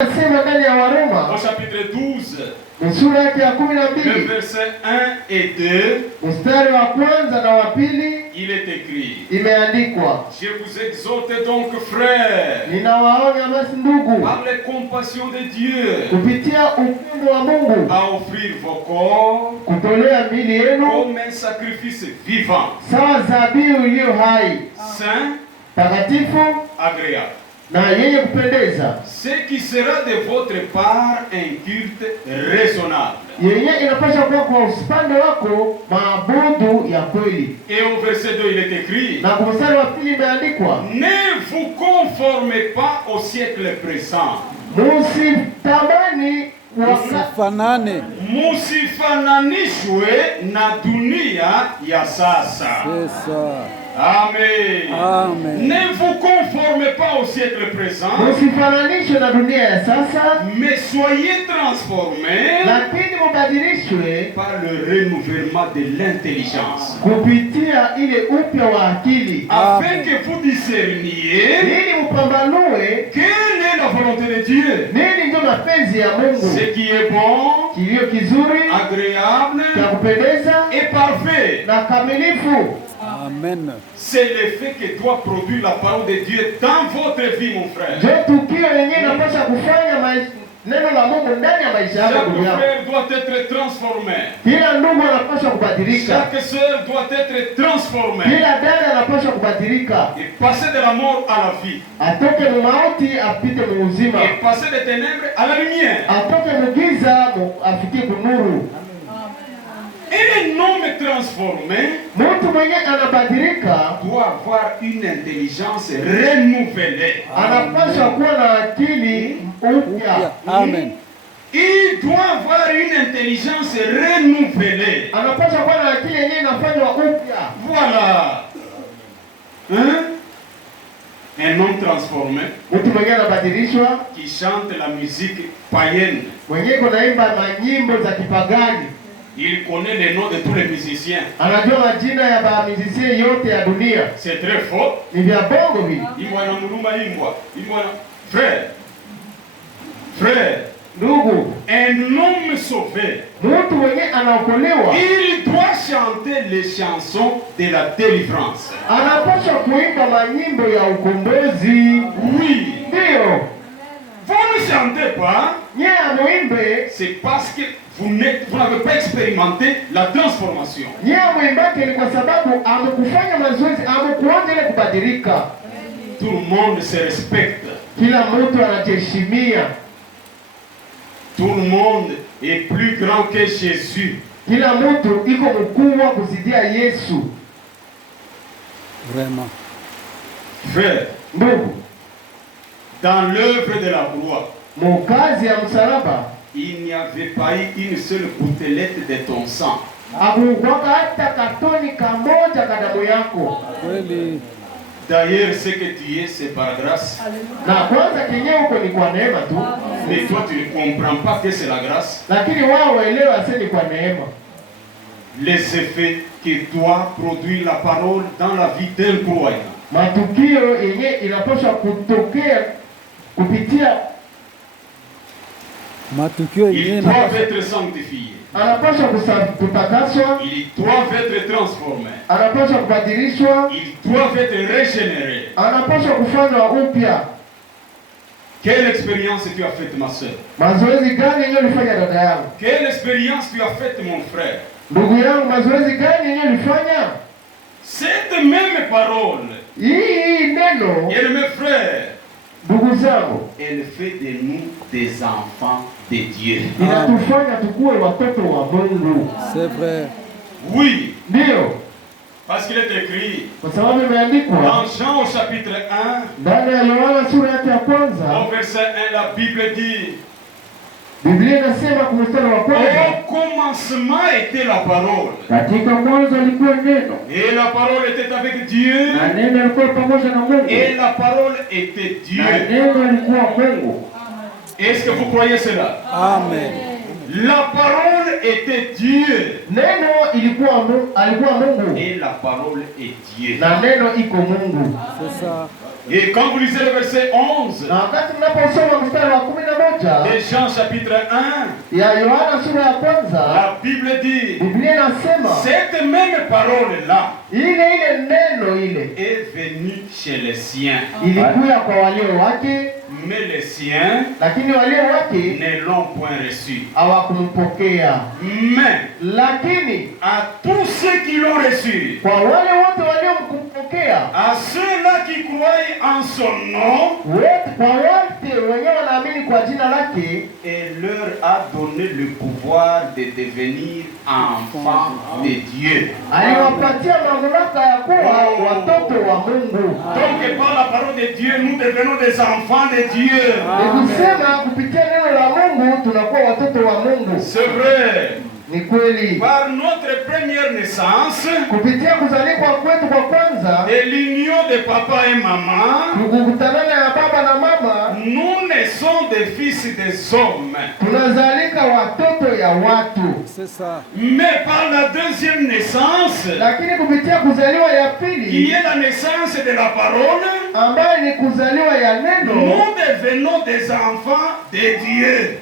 Au chapitre 12, le verset 1 et 2, il est écrit: je vous exhorte donc, frères, par les compassions de Dieu, à offrir vos corps comme un sacrifice vivant, saint, agréable, ce qui sera de votre part un culte raisonnable. Et au verset 2 il est écrit: ne vous conformez pas au siècle présent, musifananishwe na dunia ya sasa. Amen. Amen. Ne vous conformez pas au siècle présent, mais soyez transformés par le renouvellement de l'intelligence, afin que vous discerniez quelle est la volonté de Dieu, ce qui est bon, agréable et parfait. Amen. C'est l'effet que doit produire la parole de Dieu dans votre vie, mon frère. Chaque frère doit être transformé. Chaque sœur doit être transformée et passer de la mort à la vie, et passer des ténèbres à la lumière. Et un homme transformé doit avoir une intelligence renouvelée. Amen. Il doit avoir une intelligence renouvelée. Voilà. Hein? Un homme transformé qui chante la musique païenne. Il connaît les noms de tous les musiciens. C'est très fort. Frère, un homme sauvé, il doit chanter les chansons de la délivrance. Oui. Vous ne chantez pas, c'est parce que vous n'avez pas expérimenté la transformation. Tout le monde se respecte. Tout le monde est plus grand que Jésus. Vraiment. Frère, dans l'œuvre de la croix, il n'y avait pas eu une seule gouttelette de ton sang. D'ailleurs, ce que tu es, c'est par grâce. Mais toi, tu ne comprends pas que c'est la grâce. Les effets que doit produire la parole dans la vie d'un croyant. Ils doivent être sanctifiés. Ils doivent être transformés. Ils doivent être régénérés. Quelle expérience tu as faite, ma soeur? Quelle expérience tu as faite, mon frère? Cette même parole, elle, mes frères, elle fait de nous des enfants de Dieu. C'est vrai. Oui. Parce qu'il est écrit dans Jean au chapitre 1, au verset 1, la Bible dit: au commencement était la parole, et la parole était avec Dieu, et la parole était Dieu. Est-ce que vous croyez cela? Amen. La parole était Dieu. Et la parole est Dieu. C'est ça. Et quand vous lisez le verset 11 de Jean chapitre 1, la Bible dit, cette même parole-là est venue chez les siens. Mais les siens ne l'ont point reçu. Mais à tous ceux qui l'ont reçu, à ceux-là qui croient en son nom, et leur a donné le pouvoir de devenir enfants de Dieu. Donc par la parole de Dieu, nous devenons des enfants de Dieu. C'est vrai. Par notre première naissance, et l'union de papa et maman, nous naissons des fils des hommes. C'est ça. Mais par la deuxième naissance, qui est la naissance de la parole, nous devenons des enfants de Dieu.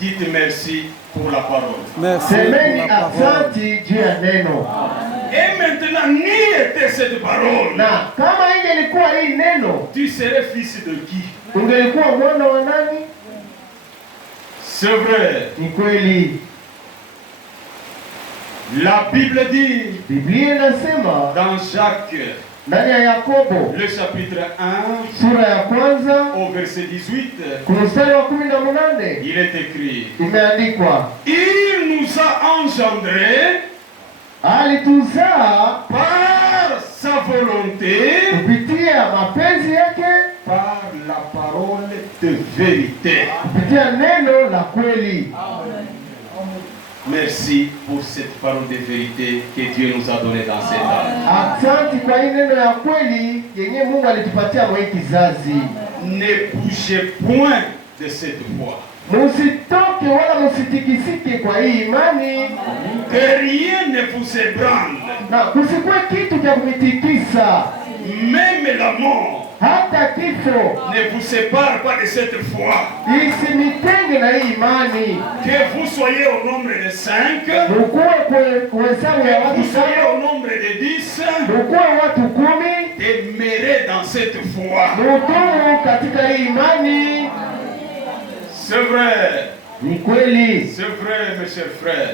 Dites merci pour la parole. Merci pour la parole. Et maintenant, ni était cette parole, tu serais fils de qui? C'est vrai. La Bible dit dans Jacques, le chapitre 1, au verset 18, il est écrit, il nous a engendrés par sa volonté, par la parole de vérité. Merci pour cette parole de vérité que Dieu nous a donnée dans cette âge. Ne bougez point de cette voie. Que rien ne vous ébranle. Même la mort ne vous sépare pas de cette foi. Que vous soyez au nombre de 5, que vous soyez au nombre de 10, demeurez dans cette foi. C'est vrai. C'est vrai, mes chers frères.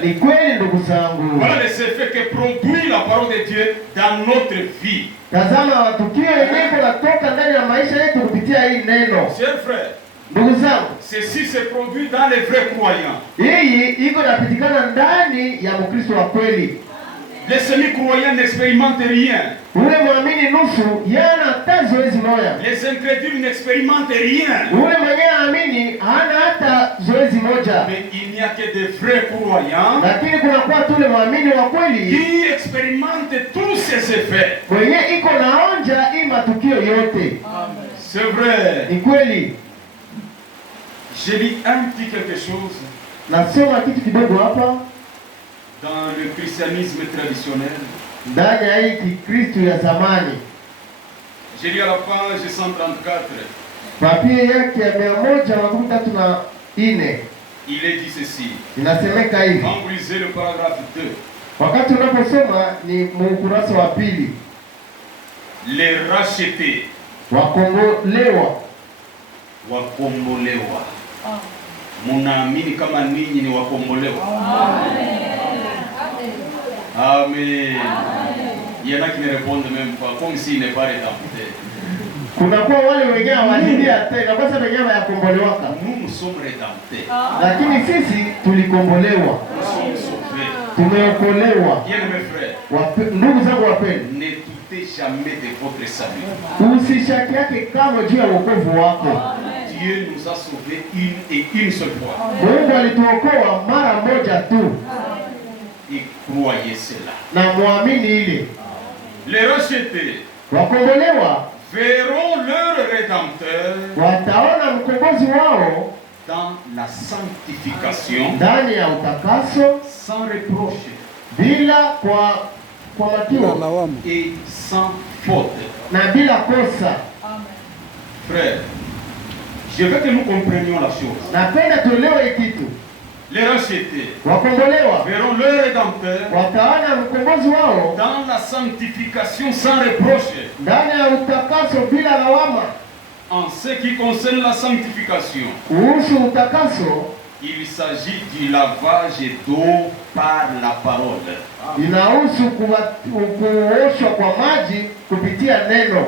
Voilà les effets que produit la parole de Dieu dans notre vie. Chers frères, ceci se produit dans les vrais croyants. Les semi-croyants n'expérimentent rien. Les incrédules n'expérimentent rien. Mais il n'y a que des vrais croyants qui expérimentent tous ces effets. C'est vrai. Je lis un petit quelque chose dans le christianisme traditionnel. Je lis à la page 134. Il est dit ceci. Quand vous lisez le paragraphe 2. Les rachetés. Wakombolewa. Munaamini kama ninyi ni wakombolewa? Amen. Il y en a qui ne répondent même pas, comme s'ils n'est pas rédempté. Nous sommes rédemptés. Nous sommes sauvés. Bien mes frères, ne doutez jamais de votre salut. Dieu nous a sauvés une et une seule fois. Et croyez cela. Les rachetés verront leur Rédempteur dans la sanctification, sans reproche, kwa makini et sans faute. na bila kosa. Frère, je veux que nous comprenions la chose. Napenda tuelewe kitu. Les rachetés Wakombolewa verront leur rédempteur wataona mkombozi wao dans la sanctification sans reproche. ndani ya utakaso bila lawama. En ce qui concerne la sanctification, Kuhusu utakaso, il s'agit du lavage d'eau par la parole. inahusu kuoshwa kwa maji kupitia neno.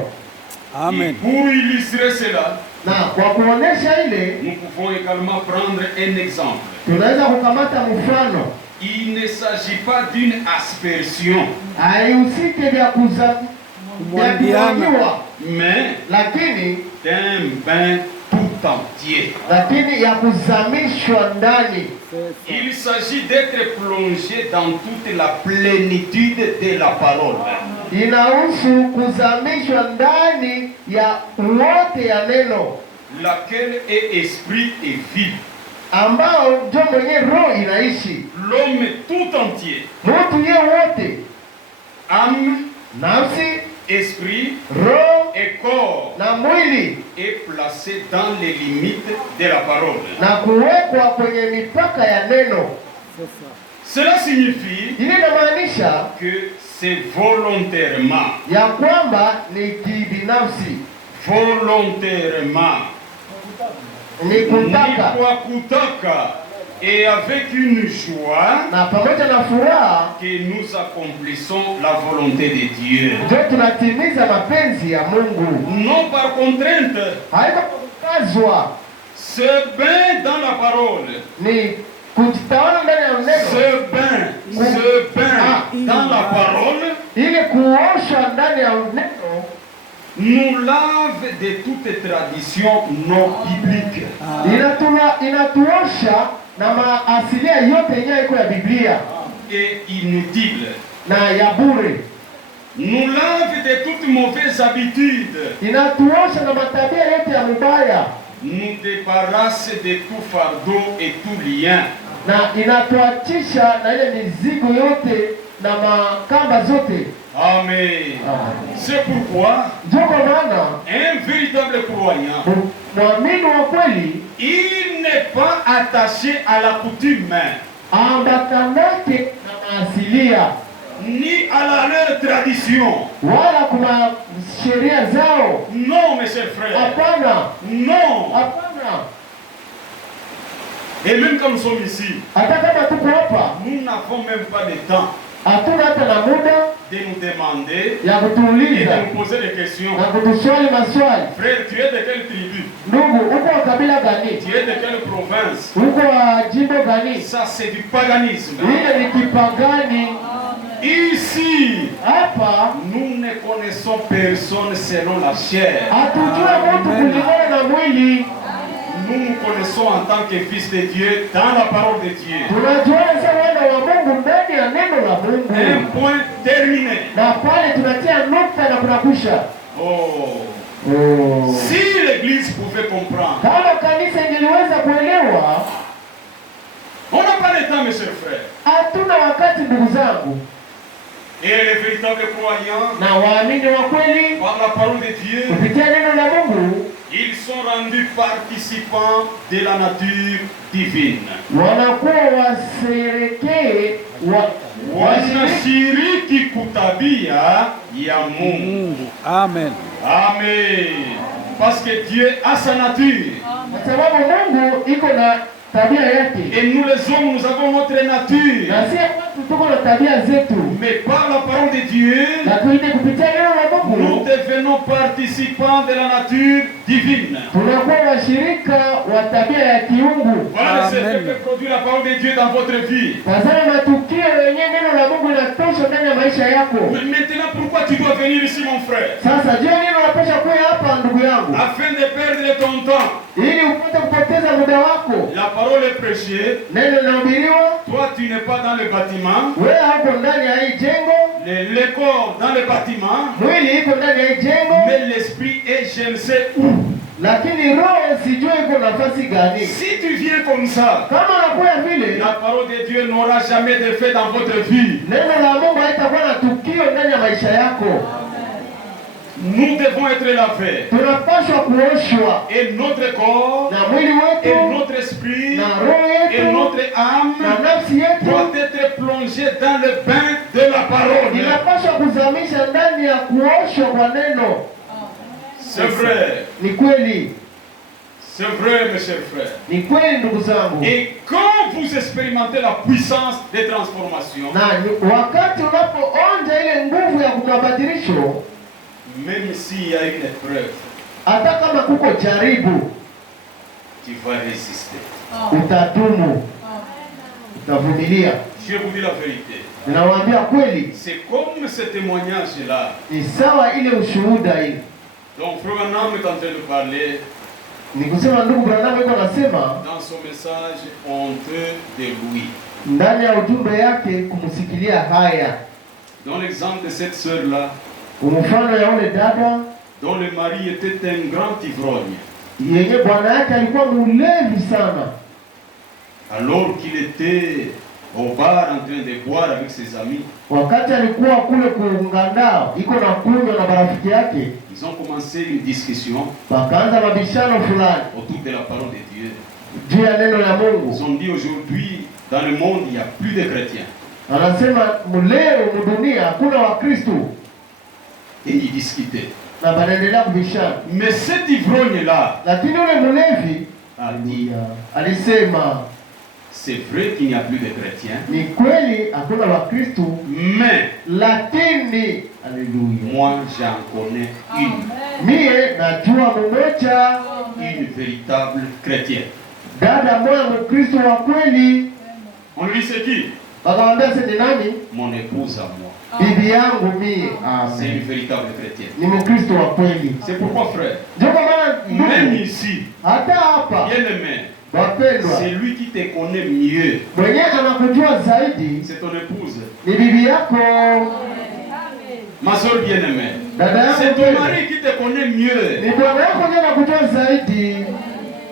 Amen. Et pour illustrer cela, na kwa kuonesha ile, nous pouvons également prendre un exemple. Tunaweza kukamata mfano. Il ne s'agit pas d'une aspersion, haihusiki vya kumwagiwa, mais lakini d'un bain tout entier. Lakini ya kuzamishwa ndani. Il s'agit d'être plongé dans toute la plénitude de la parole. Inahusu kuzamishwa ndani ya wote ya neno, laquelle est esprit et vie, ambao ndio mwenye roho inaishi. L'homme tout entier, mtu ye wote, âme, nafsi, esprit, roho et corps, na mwili, est placé dans les limites de la parole. Na kuwekwa kwenye mipaka ya neno. Cela signifie que c'est volontairement, ya kwamba ni kibinafsi, volontairement, ni kutaka, et avec une joie na pamoja na furaha que nous accomplissons la volonté de Dieu. ndio tunatimiza mapenzi ya Mungu, non par contrainte. Haikukazwa. Se bain dans la parole, ni kujitaona ndani ya neno. Se bain dans la parole, ile kuosha ndani ya neno, nous lave de toute tradition non biblique. Inatuosha na maasilia yote yenyewe iko ya Biblia et inutile, na ya bure. Nous lave de toute mauvaise habitude. Inatuosha na matabia yote ya mubaya. Nous débarrasse de tout fardeau et tout lien. Na inatuachisha na ile mizigo yote na makamba zote. Amen. C'est pourquoi un véritable croyant, il n'est pas attaché à la coutume, ni à leur tradition. Non, mes chers frères. Non. Et même quand nous sommes ici, nous n'avons même pas de temps de nous demander et de nous poser des questions. Frère, tu es de quelle tribu? Tu es de quelle province? Ça, c'est du paganisme. Ici, nous ne connaissons personne selon la chair. Nous nous connaissons en tant que fils de Dieu dans la parole de Dieu. Un point terminé. Oh. Si l'église pouvait comprendre, on n'a pas le temps, mes chers frères. Et les véritables croyants, par la parole de Dieu, ils sont rendus participants de la nature divine. Wanashiriki kutabia ya Mungu. Amen. Amen. Parce que Dieu a sa nature. Et nous les hommes, nous avons notre nature. Mais par la parole de Dieu, nous devenons participants de la nature divine. Voilà ce que produit la parole de Dieu dans votre vie. Mais maintenant, pourquoi tu dois venir ici, mon frère? Afin de perdre ton temps. La parole est prêchée. Toi, tu n'es pas dans le bâtiment. Le corps dans le bâtiment. Mais l'esprit est je ne sais où. Lakini roho sijui iko nafasi gani. Si tu viens comme ça, Kama unakuwa vile, la parole de Dieu n'aura jamais d'effet dans votre vie. neno la Mungu haitakuwa na tukio ndani ya maisha yako. Nous devons être lavés. Tunapaswa kuoshwa Et notre corps, na mwili et wetu notre esprit, na roho et yetu notre âme na nafsi yetu doit être plongé dans le bain de la parole. inapaswa kuzamisha ndani ya kuoshwa kwa neno. C'est vrai. Ni kweli, C'est vrai, mes chers frères. ni kweli ndugu zangu. Et quand vous expérimentez la puissance des transformations, Na wakati unapoonja ile nguvu ya kumabadilisho, même s'il y a une épreuve, hata kama kuko jaribu, tu vas résister. utadumu, utavumilia. Je vous dis la vérité. Ninawaambia kweli, C'est comme ce témoignage-là. ni sawa ile ushuhuda ile. Donc, Frère Branham est en train de parler Ni kusema ndugu Branham yuko anasema dans son message honteux de Louis. ndani ya ujumbe yake kumsikilia haya. Dans l'exemple de cette sœur-là, Mfano ya ule dada dont le mari était un grand ivrogne, yenye bwana yake alikuwa mulevi sana, alors qu'il était au bar en train de boire avec ses amis. wakati alikuwa kule kuungandao iko na kunywa na marafiki yake, Ils ont commencé une discussion wakaanza mabishano fulani autour de la parole de Dieu. juu ya neno la Ils Mungu. ont dit aujourd'hui, dans le monde, il n'y a plus de chrétiens. Anasema leo mudunia hakuna Wakristo, Et ils discutaient. na banaendelea kubishana. Mais cet ivrogne-là Lakini ule mulevi a dit, alisema c'est vrai qu'il n'y a plus de chrétiens, ni kweli hakuna Wakristo, mais lakini haleluya, moi j'en connais une, mie najua mmoja, une véritable chrétienne. dada moja Mkristo wa kweli. On lui dit c'est qui? Wakamwambia si ni nani? Mon épouse à moi. Bibi yangu mie. C'est une Amen. véritable chrétienne. Ni Mkristo wa kweli. C'est pourquoi, frère, Ndio kwa maana même ndugu, ici, hata hapa bien aimé, wapendwa, c'est lui qui te connaît mieux. mwenye anakujua zaidi C'est ton épouse. ni bibi yako, Ma soeur bien-aimée, dada c'est yako ton kweli. mari qui te connaît mieux. Ni bwana yako ndiye anakujua zaidi.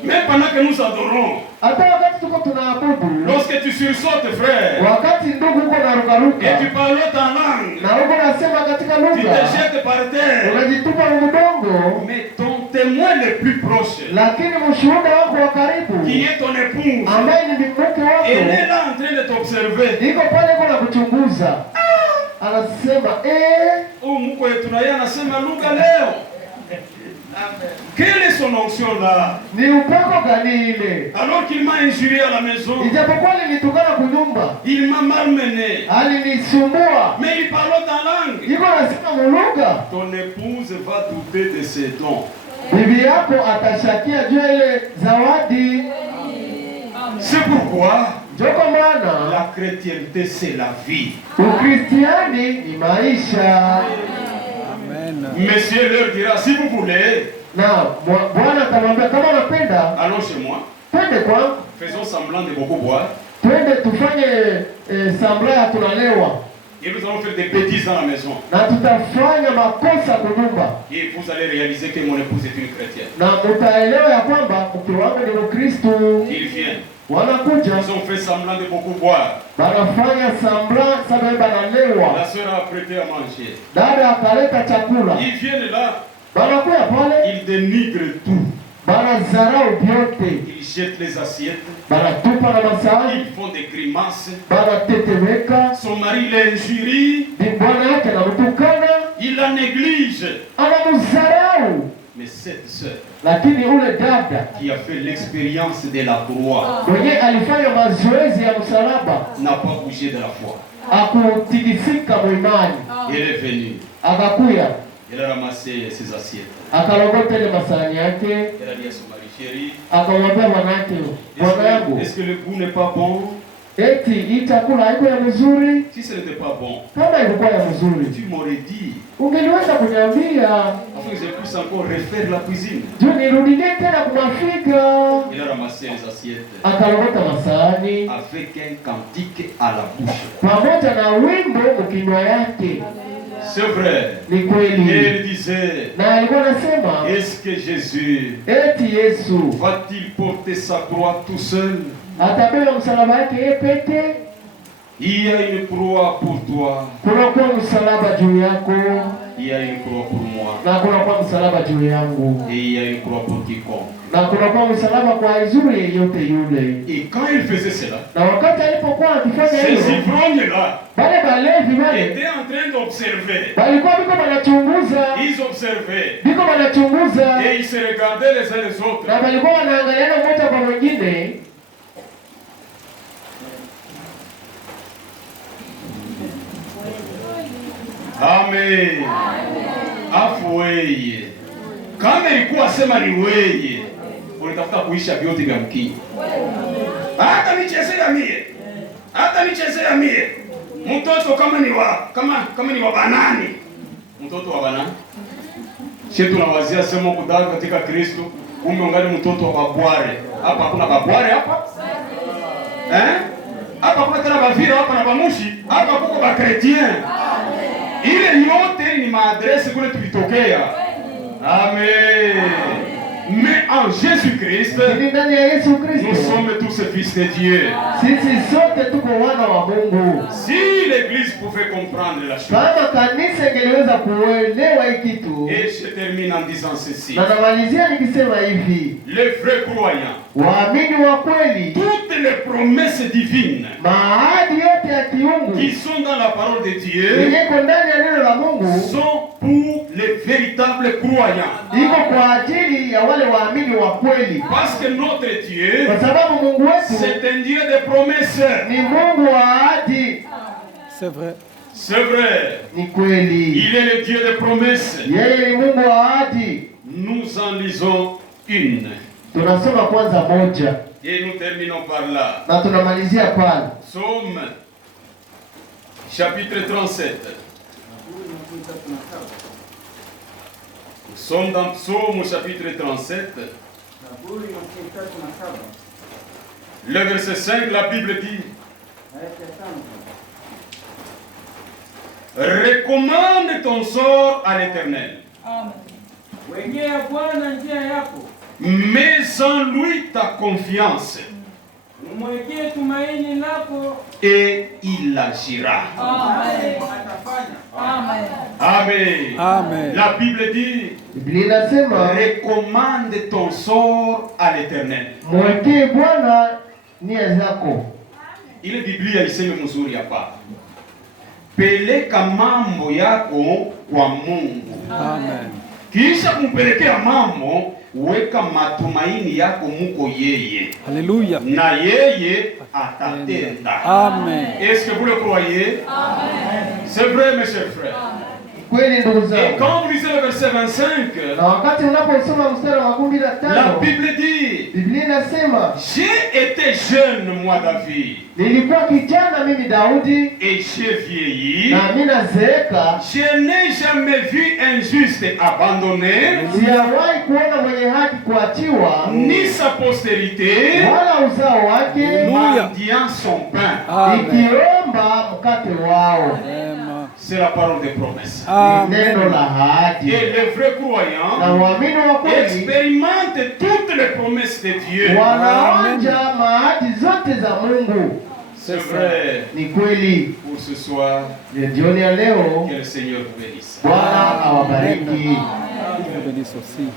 Même pendant que nous adorons, Hata wakati tuko tunaabudu, lorsque tu sursautes, frère, wakati ndugu uko et narukaruka tu parles ta langue, na uko nasema katika tu lugha, te jettes par terre. unajitupa mudongo, Mais ton témoin le plus proche, lakini mshuhuda wako wa karibu qui est ton épouse, ambaye ni mke wako elle est là en train de t'observer. iko pale iko na kuchunguza, anasema Oh, mko yetu na yeye anasema lugha leo. Quelle est son onction là? ni upako gani ile? Alors qu'il m'a injurié à la maison, Ijapokuwa nilitukana kunyumba, il m'a malmené, alinisumbua, mais il parle ta langue. iko nasema mulugha. Ton épouse va douter de ses dons. Bibi yako atashakia juu ya ile zawadi. C'est pourquoi Ndio kwa maana la chrétienté c'est la vie. Ukristiani ni maisha. Monsieur leur dira, si vous voulez, Na Bwana atamwambia kama unapenda allons chez moi, twende kwangu, faisons semblant de beaucoup boire, twende tufanye sambla ya tunalewa et nous allons faire des bêtises dans la maison. na tutafanya makosa kunyumba, Et vous allez réaliser que mon épouse est une chrétienne. na mtaelewa ya kwamba mke wangu ni Mkristo. Ils viennent, Wanakuja ils ont fait semblant de beaucoup boire. banafanya sambla sababu La banalewa, sœur a prêté à manger. dada akaleta chakula, Ils viennent là, banakuya pale ils dénigrent tout. banazarau vyote, Ils jettent les assiettes, banatupa na masahani, ils font des grimaces. banatetemeka. Son mari l'injurie, Bwana yake anamtukana, il la néglige. anamdharau. Mais cette sœur Lakini ule dada qui a fait l'expérience de la croix mwenye alifanya mazoezi ya msalaba n'a pas bougé de la foi. akutikisika mwimani, Elle est venue, akakuya elle a ramassé ses assiettes. akalogota ile masahani yake, Elle a dit à son mari, chéri, akamwambia bwanake, bwana yangu, est-ce que le goût n'est pas bon? eti hii chakula haiko ya mzuri? Si ce n'était pas bon, Kama ilikuwa ya mzuri tu m'aurais dit, ungeliweza kuniambia afin que je puisse encore refaire la cuisine. juu nirudilie tena kumafika. Il a ramassé les assiettes Akalogota masahani avec un cantique à la bouche. pamoja na wimbo mkinywa yake. C'est vrai. Ni kweli. Et il disait, Na alikuwa anasema, est-ce que Jésus eti Yesu va-t-il porter sa croix tout seul? atabeba msalaba wake yeye peke? Il y a une croix pour toi. Kunakuwa msalaba juu yako. Il y a une croix pour moi. Na kunakuwa msalaba juu yangu. Et il y a une croix pour quiconque. Na kunakuwa msalaba kwa yule yeyote yule. Et quand il faisait cela, Na wakati alipokuwa akifanya hivyo, ces ivrognes-là wale balevi wale étaient en train d'observer. walikuwa biko wanachunguza, Ils observaient. biko wanachunguza, Et ils se regardaient les uns les autres. na walikuwa wanaangaliana mmoja kwa mwingine. Amen. Afu weye. Kama ilikuwa sema ni weye, unatafuta kuisha vyote vya mkini. Hata nichezea mie. Hata nichezea mie. Mtoto kama ni wa banani. Mtoto wa banani. Sisi tunawazia sema kudai katika Kristo, kumbe ungali mtoto wa babware. Hapa hakuna babware hapa? Hapa kuna tena bavira hapa na bamushi, hapa kuko ba chrétien. Ile yote ni maadresse kule tulitokea. Amen. Mais en Jésus-Christ, nous sommes tous fils de Dieu. Si l'Église pouvait comprendre la chose. Et je termine en disant ceci. Les vrais croyants, toutes les promesses divines qui sont dans la parole de Dieu sont pour les véritables croyants. Parce que notre Dieu, c'est un Dieu de promesses. C'est vrai. C'est vrai. Il est le Dieu de promesses. Nous en lisons une. Et nous terminons par là. Psaume chapitre 37. Nous sommes dans Psaume chapitre 37. Le verset 5, la Bible dit: recommande ton sort à l'Éternel. Mets en lui ta confiance. Et il agira. Amen. Amen. Amen. La Bible dit: recommande ton sort à l'Éternel. Ile Biblia iseme mzuri hapa. Peleka mambo yako kwa Mungu. Amen. Kisha kumpelekea mambo, weka matumaini yako muko yeye. Alléluia. Na yeye atatenda. Amen. Est-ce que vous le croyez? Amen. C'est vrai, mes chers frères. Et quand vous lisez le verset 25, la Bible dit: j'ai été jeune, moi David, et j'ai vieilli. Je n'ai jamais vu un juste abandonné, ni sa postérité mendiant son pain. C'est la parole des promesses. Amen. Et les vrais croyants expérimentent toutes les promesses de Dieu. C'est vrai. Pour ce soir, que le Seigneur vous bénisse. Amen. Bénisse aussi.